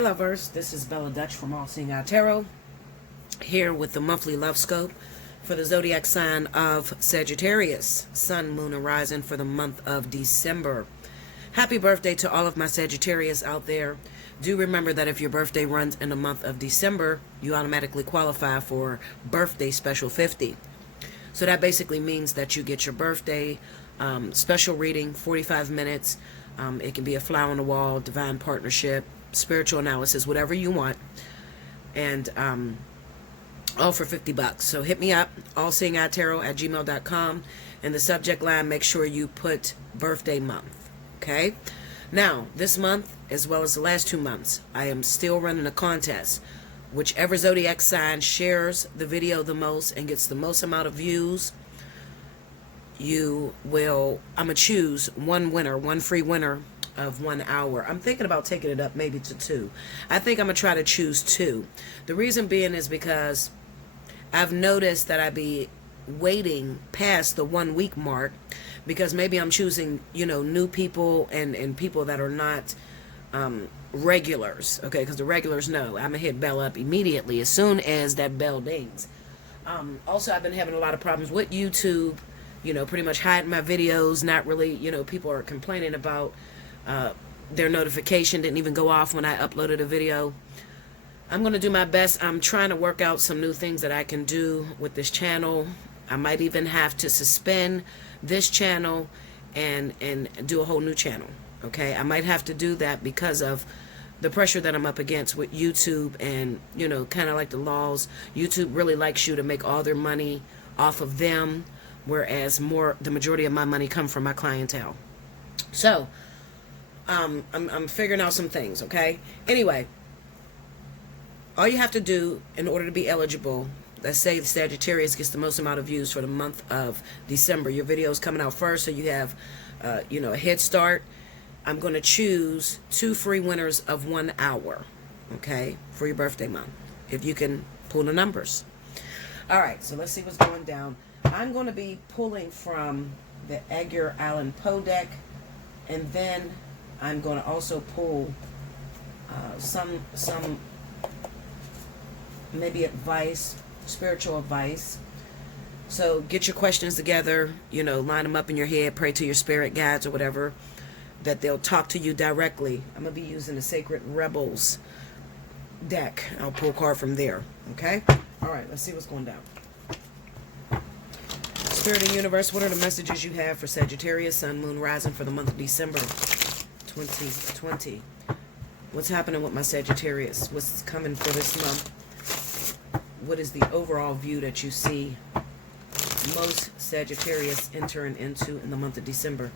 Lovers, this is Bella Dutch from Allseeingeyetarot, here with the monthly love scope for the zodiac sign of Sagittarius, Sun, Moon, and Rising for the month of December. Happy birthday to all of my Sagittarius out there. Do remember that if your birthday runs in the month of December, you automatically qualify for Birthday Special 50. So that basically means that you get your birthday special reading, 45 minutes. It can be a fly on the wall, divine partnership, spiritual analysis, whatever you want, and all for $50. So hit me up, allseeingeyetarot@gmail.com. In the subject line, make sure you put birthday month. Okay, now this month, as well as the last 2 months, I am still running a contest. Whichever zodiac sign shares the video the most and gets the most amount of views, I'm gonna choose one winner, one free winner of 1 hour. I'm thinking about taking it up maybe to 2. I think I'm gonna try to choose 2. The reason being is because I've noticed that I be waiting past the 1 week mark because maybe I'm choosing, new people and people that are not regulars, okay? Because the regulars know I'm gonna hit bell up immediately as soon as that bell dings. Also, I've been having a lot of problems with YouTube, pretty much hiding my videos, not really, people are complaining about their notification didn't even go off when I uploaded a video. I'm going to do my best. I'm trying to work out some new things that I can do with this channel. I might even have to suspend this channel and do a whole new channel. Okay, I might have to do that because of the pressure that I'm up against with YouTube and, kind of like the laws. YouTube really likes you to make all their money off of them, whereas the majority of my money come from my clientele. So, I'm figuring out some things, okay? Anyway, all you have to do in order to be eligible, let's say the Sagittarius gets the most amount of views for the month of December. Your video is coming out first, so you have, a head start. I'm going to choose 2 free winners of 1 hour, okay, for your birthday month, if you can pull the numbers. All right, so let's see what's going down. I'm going to be pulling from the Edgar Allan Poe deck, and then I'm going to also pull some maybe advice, spiritual advice. So get your questions together, line them up in your head, pray to your spirit guides or whatever, that they'll talk to you directly. I'm going to be using the Sacred Rebels deck. I'll pull a card from there, okay? All right, let's see what's going down. Spirit and Universe, what are the messages you have for Sagittarius, Sun, Moon, Rising for the month of December 2020? What's happening with my Sagittarius? What's coming for this month? What is the overall view that you see most Sagittarius entering into in the month of December?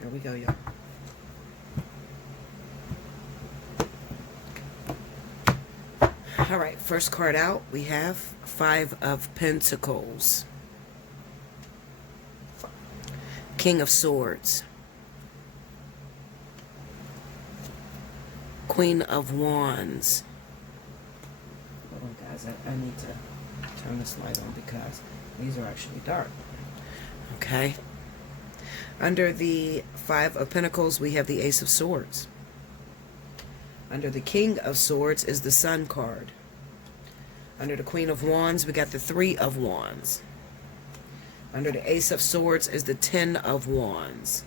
Here we go, y'all. All right, first card out, we have 5 of Pentacles. King of Swords. Queen of Wands. Hold on, guys, I need to turn this light on because these are actually dark. Okay. Under the 5 of Pentacles, we have the Ace of Swords. Under the King of Swords is the Sun card. Under the Queen of Wands, we got the 3 of Wands. Under the Ace of Swords is the 10 of Wands.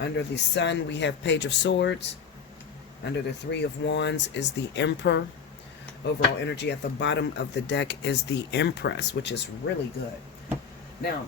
Under the Sun, we have Page of Swords. Under the 3 of Wands is the Emperor. Overall energy at the bottom of the deck is the Empress, which is really good. Now,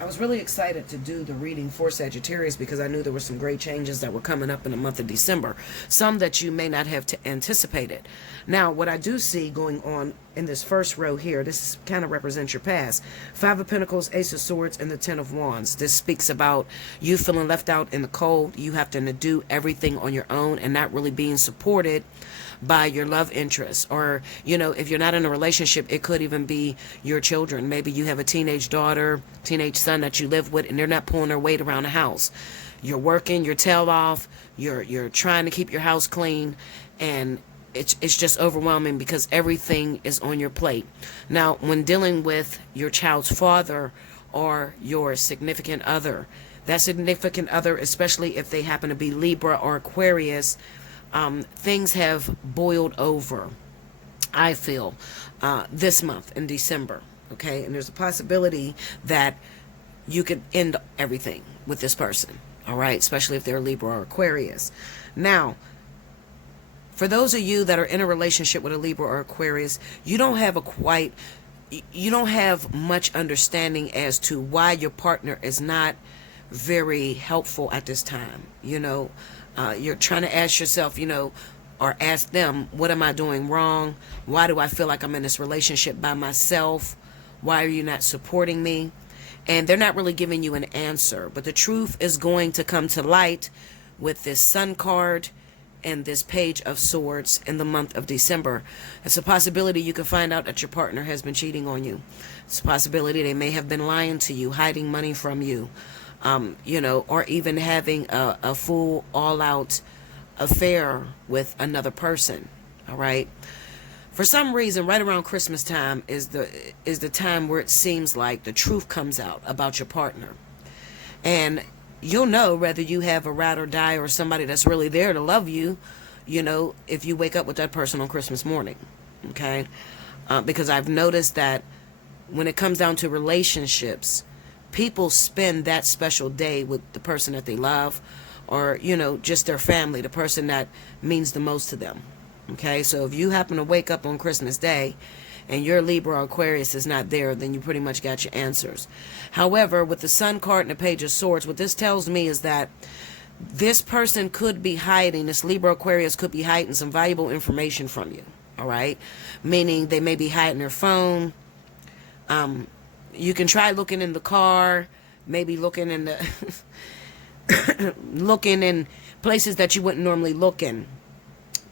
I was really excited to do the reading for Sagittarius because I knew there were some great changes that were coming up in the month of December. Some that you may not have anticipated. Now, what I do see going on in this first row here, this kind of represents your past. 5 of Pentacles, Ace of Swords, and the 10 of Wands. This speaks about you feeling left out in the cold. You have to do everything on your own and not really being supported by your love interest. Or, if you're not in a relationship, it could even be your children. Maybe you have a teenage daughter, teenage son that you live with, and they're not pulling their weight around the house. You're working your tail off. You're trying to keep your house clean, and it's just overwhelming because everything is on your plate. Now, when dealing with your child's father or your significant other, that significant other, especially if they happen to be Libra or Aquarius, things have boiled over, I feel, this month in December. Okay, and there's a possibility that you could end everything with this person. All right, especially if they're Libra or Aquarius. Now, for those of you that are in a relationship with a Libra or Aquarius, you don't have much understanding as to why your partner is not very helpful at this time. You're trying to ask yourself, or ask them, what am I doing wrong? Why do I feel like I'm in this relationship by myself? Why are you not supporting me? And they're not really giving you an answer. But the truth is going to come to light with this Sun card and this Page of Swords in the month of December. It's a possibility you can find out that your partner has been cheating on you. It's a possibility they may have been lying to you, hiding money from you, or even having a full, all-out affair with another person. All right. For some reason, right around Christmas time is the time where it seems like the truth comes out about your partner. And you'll know whether you have a ride or die or somebody that's really there to love you, if you wake up with that person on Christmas morning. Okay? Because I've noticed that when it comes down to relationships, people spend that special day with the person that they love, or, just their family, the person that means the most to them. Okay? So if you happen to wake up on Christmas Day and your Libra or Aquarius is not there, then you pretty much got your answers. However, with the Sun card and the Page of Swords, what this tells me is that this person could be hiding, this Libra Aquarius could be hiding some valuable information from you. All right? Meaning they may be hiding their phone. You can try looking in the car, maybe looking in the looking in places that you wouldn't normally look in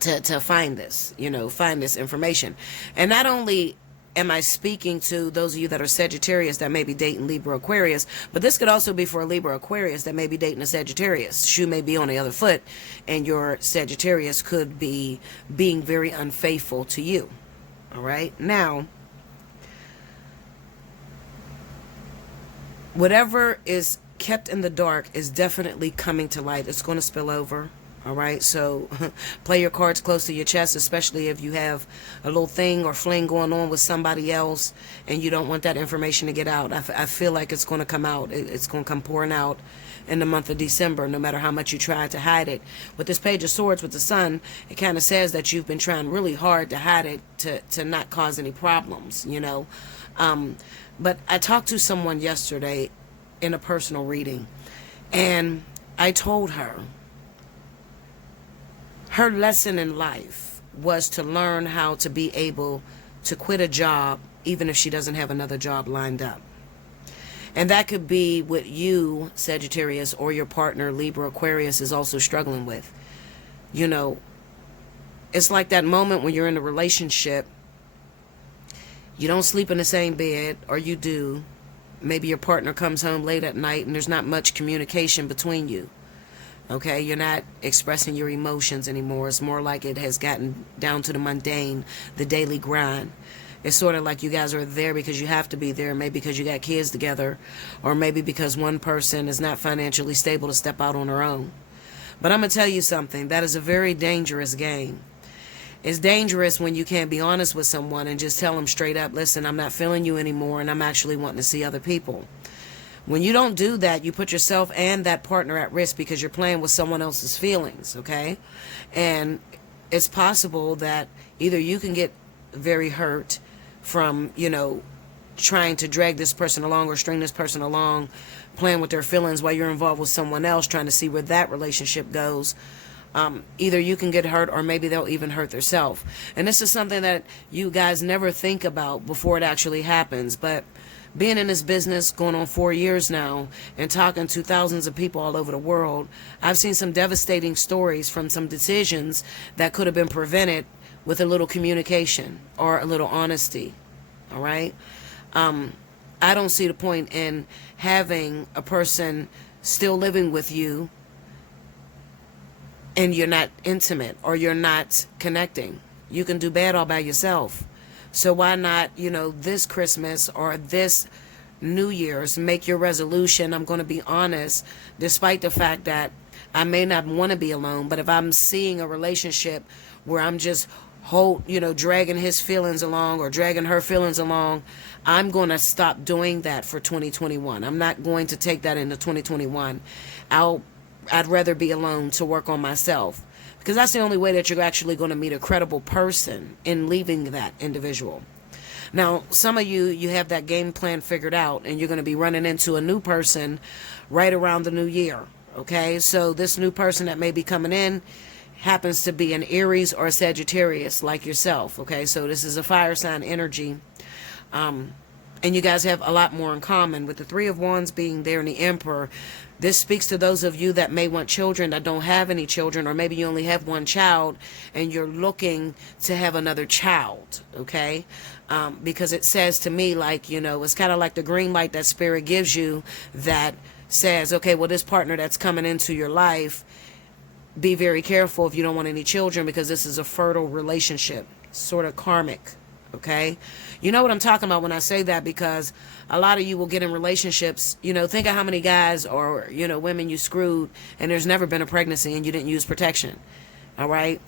to find this, find this information. And not only am I speaking to those of you that are Sagittarius that may be dating Libra Aquarius, but this could also be for a Libra Aquarius that may be dating a Sagittarius. Shoe may be on the other foot, and your Sagittarius could be being very unfaithful to you. All right? Now, whatever is kept in the dark is definitely coming to light. It's going to spill over. All right, so play your cards close to your chest, especially if you have a little thing or fling going on with somebody else and you don't want that information to get out. I feel like it's going to come out. It's going to come pouring out in the month of December, no matter how much you try to hide it. With this Page of Swords with the Sun, it kind of says that you've been trying really hard to hide it to not cause any problems, But I talked to someone yesterday in a personal reading, and I told her her lesson in life was to learn how to be able to quit a job even if she doesn't have another job lined up. And that could be what you, Sagittarius, or your partner, Libra, Aquarius, is also struggling with. It's like that moment when you're in a relationship, you don't sleep in the same bed, or you do. Maybe your partner comes home late at night and there's not much communication between you. Okay, you're not expressing your emotions anymore. It's more like it has gotten down to the mundane, the daily grind. It's sort of like you guys are there because you have to be there, maybe because you got kids together, or maybe because one person is not financially stable to step out on their own. But I'm going to tell you something. That is a very dangerous game. It's dangerous when you can't be honest with someone and just tell them straight up, listen, I'm not feeling you anymore and I'm actually wanting to see other people. When you don't do that, you put yourself and that partner at risk because you're playing with someone else's feelings, okay? And it's possible that either you can get very hurt from, trying to drag this person along or string this person along, playing with their feelings while you're involved with someone else, trying to see where that relationship goes. Either you can get hurt or maybe they'll even hurt themselves. And this is something that you guys never think about before it actually happens, but being in this business going on 4 years now and talking to thousands of people all over the world, I've seen some devastating stories from some decisions that could have been prevented with a little communication or a little honesty. All right? I don't see the point in having a person still living with you and you're not intimate or you're not connecting. You can do bad all by yourself. So why not, this Christmas or this New Year's, make your resolution. I'm going to be honest, despite the fact that I may not want to be alone, but if I'm seeing a relationship where I'm just dragging his feelings along or dragging her feelings along, I'm going to stop doing that for 2021. I'm not going to take that into 2021. I'd rather be alone to work on myself, because that's the only way that you're actually going to meet a credible person in leaving that individual. Now, some of you have that game plan figured out, and you're going to be running into a new person right around the new year. Okay, so this new person that may be coming in happens to be an Aries or a Sagittarius like yourself. Okay, so this is a fire sign energy. And you guys have a lot more in common, with the Three of Wands being there and the Emperor. This speaks to those of you that may want children, that don't have any children, or maybe you only have one child and you're looking to have another child, okay? Because it says to me, like, it's kind of like the green light that Spirit gives you that says, okay, well, this partner that's coming into your life, be very careful if you don't want any children, because this is a fertile relationship, sort of karmic. Okay, you know what I'm talking about when I say that, because a lot of you will get in relationships, think of how many guys or women you screwed and there's never been a pregnancy and you didn't use protection. All right,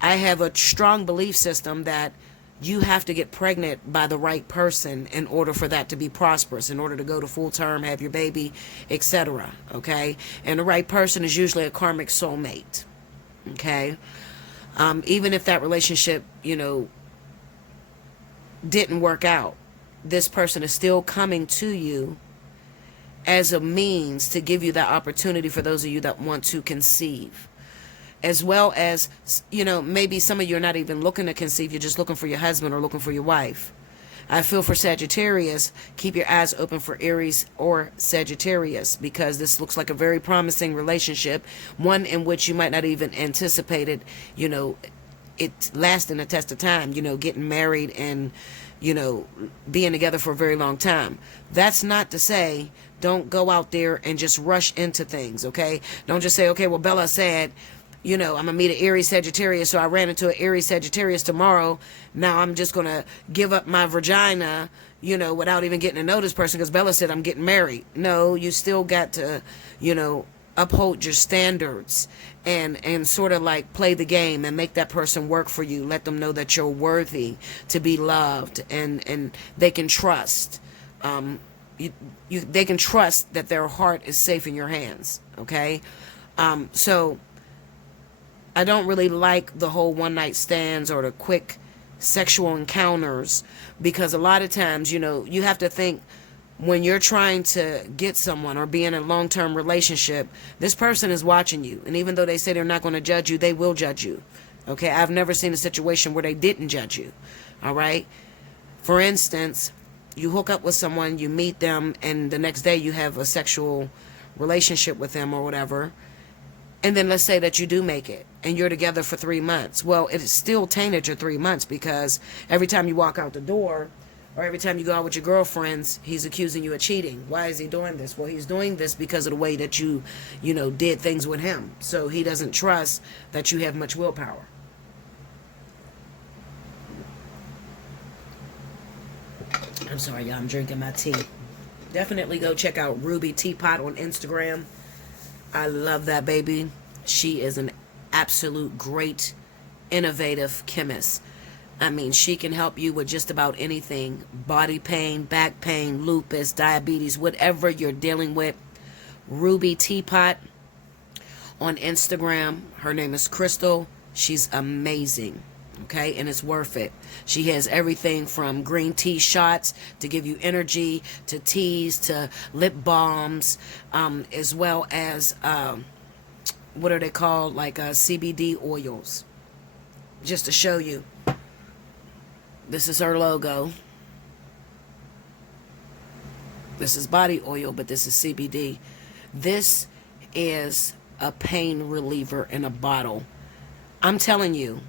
I have a strong belief system that you have to get pregnant by the right person in order for that to be prosperous, in order to go to full term, have your baby, etc. Okay, and the right person is usually a karmic soulmate. Okay, even if that relationship didn't work out, this person is still coming to you as a means to give you that opportunity for those of you that want to conceive. As well as, maybe some of you are not even looking to conceive, you're just looking for your husband or looking for your wife. I feel for Sagittarius, keep your eyes open for Aries or Sagittarius, because this looks like a very promising relationship, one in which you might not even anticipated, it lasting the test of time, getting married and, being together for a very long time. That's not to say don't go out there and just rush into things, okay? Don't just say, okay, well, Bella said, I'm going to meet an Aries Sagittarius, so I ran into an Aries Sagittarius tomorrow. Now I'm just going to give up my vagina, without even getting to know this person because Bella said I'm getting married. No, you still got to, uphold your standards and sort of like play the game and make that person work for you. Let them know that you're worthy to be loved, and they can trust. They can trust that their heart is safe in your hands. Okay, so I don't really like the whole one night stands or the quick sexual encounters, because a lot of times, you have to think, when you're trying to get someone or be in a long-term relationship, this person is watching you. And even though they say they're not going to judge you, they will judge you. Okay, I've never seen a situation where they didn't judge you. All right. For instance, you hook up with someone, you meet them, and the next day you have a sexual relationship with them or whatever. And then let's say that you do make it and you're together for 3 months. Well, it is still tainted your 3 months, because every time you walk out the door or every time you go out with your girlfriends, he's accusing you of cheating. Why is he doing this? Well, he's doing this because of the way that you did things with him. So he doesn't trust that you have much willpower. I'm sorry, y'all. I'm drinking my tea. Definitely go check out Ruby Teapot on Instagram. I love that baby. She is an absolute great, innovative chemist. I mean, she can help you with just about anything. Body pain, back pain, lupus, diabetes, whatever you're dealing with. Ruby Teapot on Instagram. Her name is Crystal. She's amazing. Okay, and it's worth it. She has everything from green tea shots to give you energy, to teas, to lip balms, as well as, what are they called? Like CBD oils. Just to show you. This is her logo. This is body oil, but this is CBD. This is a pain reliever in a bottle. I'm telling you,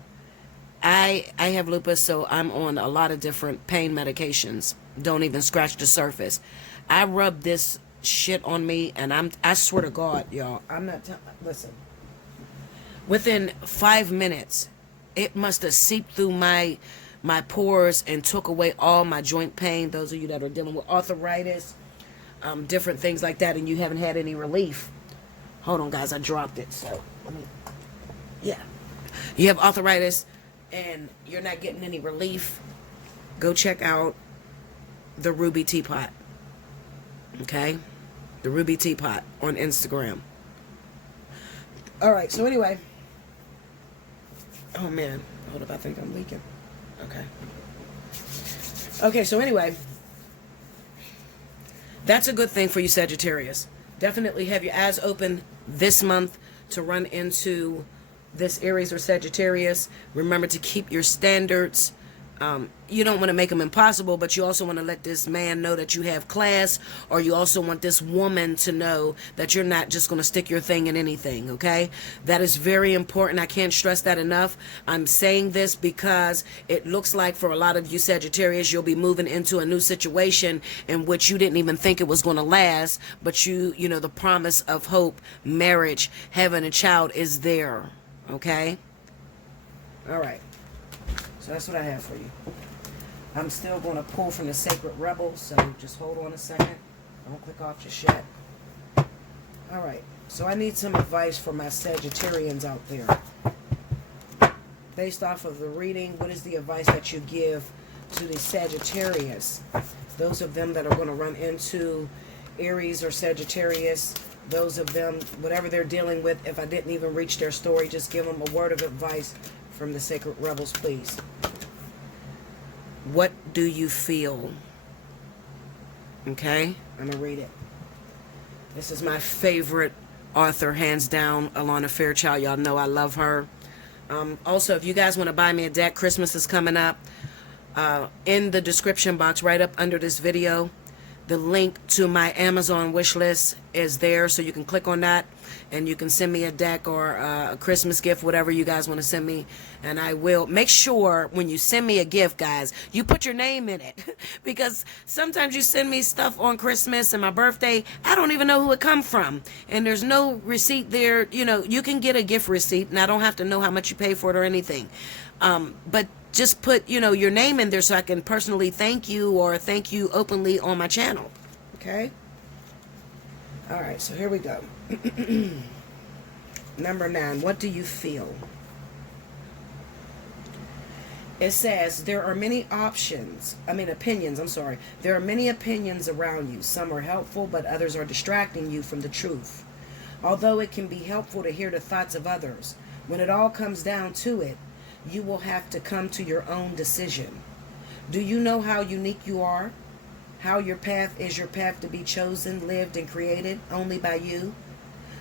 I have lupus, so I'm on a lot of different pain medications. Don't even scratch the surface. I rub this shit on me, and I swear to God, y'all, I'm not listen. Within 5 minutes, it must have seeped through my pores and took away all my joint pain. Those of you that are dealing with arthritis, different things like that, and you haven't had any relief. Hold on, guys, I dropped it. So let me. Yeah, you have arthritis and you're not getting any relief. Go check out the Ruby Teapot. Okay, the Ruby Teapot on Instagram. All right. So anyway. Oh man, hold up, I think I'm leaking. Okay, so anyway, that's a good thing for you, Sagittarius. Definitely have your eyes open this month to run into this Aries or Sagittarius. Remember to keep your standards. You don't want to make them impossible, but you also want to let this man know that you have class, or you also want this woman to know that you're not just going to stick your thing in anything, okay? That is very important. I can't stress that enough. I'm saying this because it looks like for a lot of you Sagittarius, you'll be moving into a new situation in which you didn't even think it was going to last, but you know, the promise of hope, marriage, having a child is there, okay? All right. So that's what I have for you. I'm still going to pull from the Sacred Rebel, so just hold on a second. Don't click off just yet. All right. So I need some advice for my Sagittarians out there. Based off of the reading, what is the advice that you give to the Sagittarius? Those of them that are going to run into Aries or Sagittarius, those of them, whatever they're dealing with, if I didn't even reach their story, just give them a word of advice from the Sacred Rebels, please. What do you feel? Okay, I'm gonna read it. This is my favorite author, hands down, Alana Fairchild. Y'all know I love her. Also, if you guys want to buy me a deck, Christmas is coming up. In the description box right up under this video, the link to my Amazon wish list is there, so you can click on that and you can send me a deck or a Christmas gift, whatever you guys want to send me, and I will. Make sure when you send me a gift, guys, you put your name in it because sometimes you send me stuff on Christmas and my birthday, I don't even know who it come from, and there's no receipt there. You know, you can get a gift receipt and I don't have to know how much you pay for it or anything, but just put, you know, your name in there so I can personally thank you or thank you openly on my channel. Okay? All right, so here we go. Number 9, what do you feel? It says there are many opinions, There are many opinions around you. Some are helpful, but others are distracting you from the truth. Although it can be helpful to hear the thoughts of others, when it all comes down to it, you will have to come to your own decision. Do you know how unique you are? How your path is your path to be chosen, lived, and created only by you?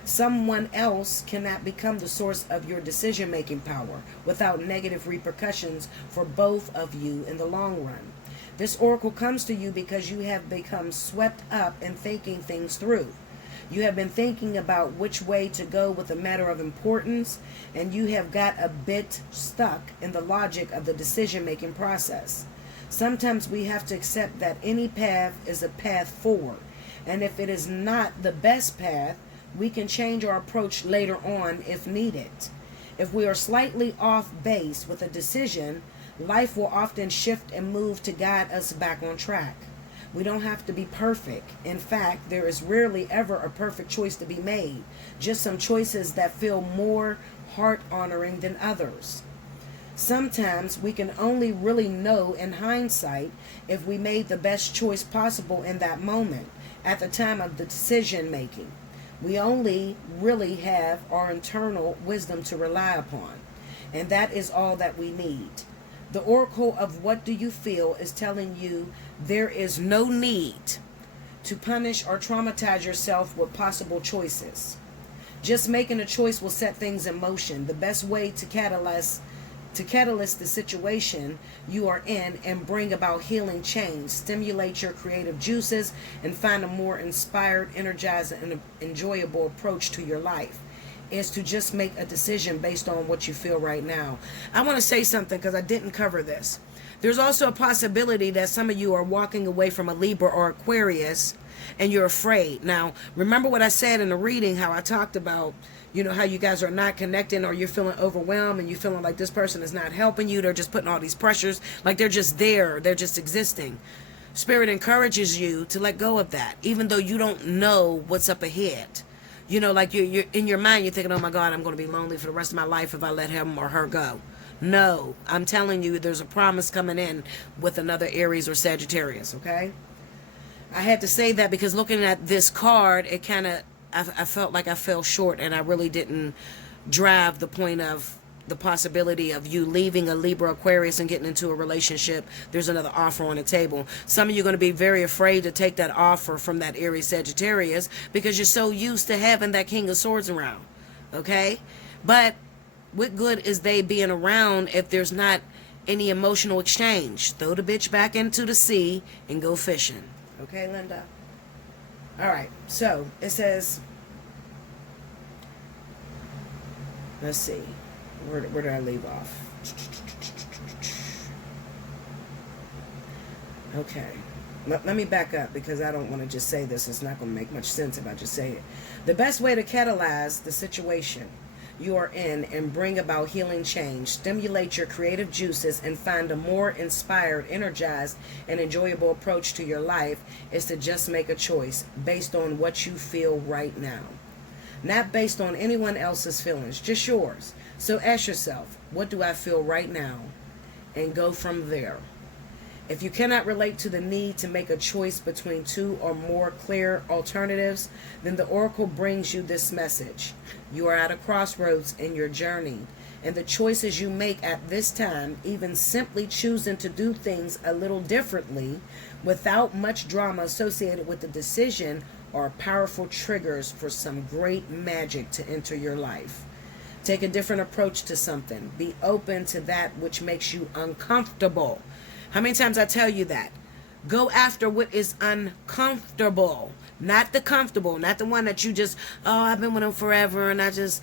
Someone else cannot become the source of your decision-making power without negative repercussions for both of you in the long run. This oracle comes to you because you have become swept up in thinking things through. You have been thinking about which way to go with a matter of importance, and you have got a bit stuck in the logic of the decision-making process. Sometimes we have to accept that any path is a path forward, and if it is not the best path, we can change our approach later on if needed. If we are slightly off base with a decision, life will often shift and move to guide us back on track. We don't have to be perfect. In fact, there is rarely ever a perfect choice to be made. Just some choices that feel more heart-honoring than others. Sometimes we can only really know in hindsight if we made the best choice possible in that moment, at the time of the decision making. We only really have our internal wisdom to rely upon, and that is all that we need. The oracle of what do you feel is telling you there is no need to punish or traumatize yourself with possible choices. Just making a choice will set things in motion. The best way to catalyze the situation you are in and bring about healing change, stimulate your creative juices, and find a more inspired, energized, and enjoyable approach to your life is to just make a decision based on what you feel right now. I want to say something because I didn't cover this. There's also a possibility that some of you are walking away from a Libra or Aquarius and you're afraid. Now, remember what I said in the reading, how I talked about, how you guys are not connecting, or you're feeling overwhelmed and you're feeling like this person is not helping you. They're just putting all these pressures, like they're just there. They're just existing. Spirit encourages you to let go of that, even though you don't know what's up ahead. Like you're in your mind, you're thinking, oh my God, I'm going to be lonely for the rest of my life if I let him or her go. No, I'm telling you, there's a promise coming in with another Aries or Sagittarius, okay? I had to say that because looking at this card, it kind of, I felt like I fell short, and I really didn't drive the point of the possibility of you leaving a Libra Aquarius and getting into a relationship. There's another offer on the table. Some of you are going to be very afraid to take that offer from that Aries Sagittarius because you're so used to having that King of Swords around, okay? But what good is they being around if there's not any emotional exchange? Throw the bitch back into the sea and go fishing. Okay, Linda? All right, so it says, let's see. Where did I leave off? Okay. Let me back up because I don't want to just say this. It's not going to make much sense if I just say it. The best way to catalyze the situation you are in and bring about healing change, stimulate your creative juices, and find a more inspired, energized, and enjoyable approach to your life is to just make a choice based on what you feel right now. Not based on anyone else's feelings, just yours. So ask yourself, what do I feel right now? And go from there. If you cannot relate to the need to make a choice between two or more clear alternatives, then the Oracle brings you this message. You are at a crossroads in your journey, and the choices you make at this time, even simply choosing to do things a little differently without much drama associated with the decision, are powerful triggers for some great magic to enter your life. Take a different approach to something. Be open to that which makes you uncomfortable. How many times I tell you that? Go after what is uncomfortable, not the comfortable, not the one that you just, oh, I've been with him forever and I just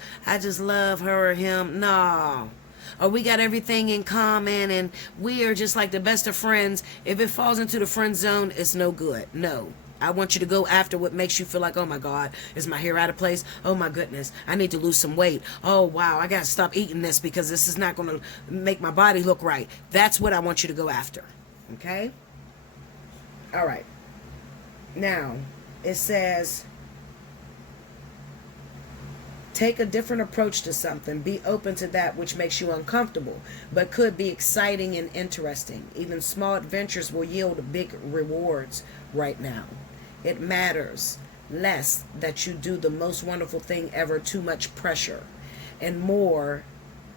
love her or him. No. Or we got everything in common and we are just like the best of friends. If it falls into the friend zone, it's no good. No. I want you to go after what makes you feel like, oh my God, is my hair out of place? Oh my goodness, I need to lose some weight. Oh wow, I got to stop eating this because this is not going to make my body look right. That's what I want you to go after. Okay? All right. Now, it says, take a different approach to something. Be open to that which makes you uncomfortable, but could be exciting and interesting. Even small adventures will yield big rewards right now. It matters less that you do the most wonderful thing ever, too much pressure, and more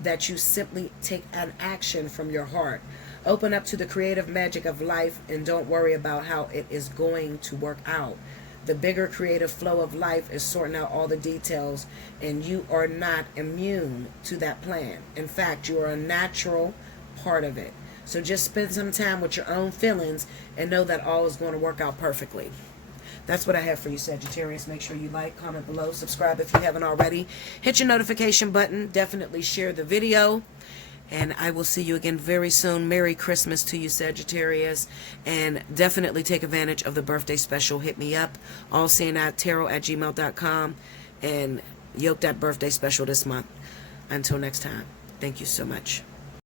that you simply take an action from your heart. Open up to the creative magic of life and don't worry about how it is going to work out. The bigger creative flow of life is sorting out all the details, and you are not immune to that plan. In fact, you are a natural part of it. So just spend some time with your own feelings and know that all is going to work out perfectly. That's what I have for you, Sagittarius. Make sure you like, comment below, subscribe if you haven't already. Hit your notification button. Definitely share the video. And I will see you again very soon. Merry Christmas to you, Sagittarius. And definitely take advantage of the birthday special. Hit me up, allseeingeyetarot@gmail.com. And yoke that birthday special this month. Until next time, thank you so much.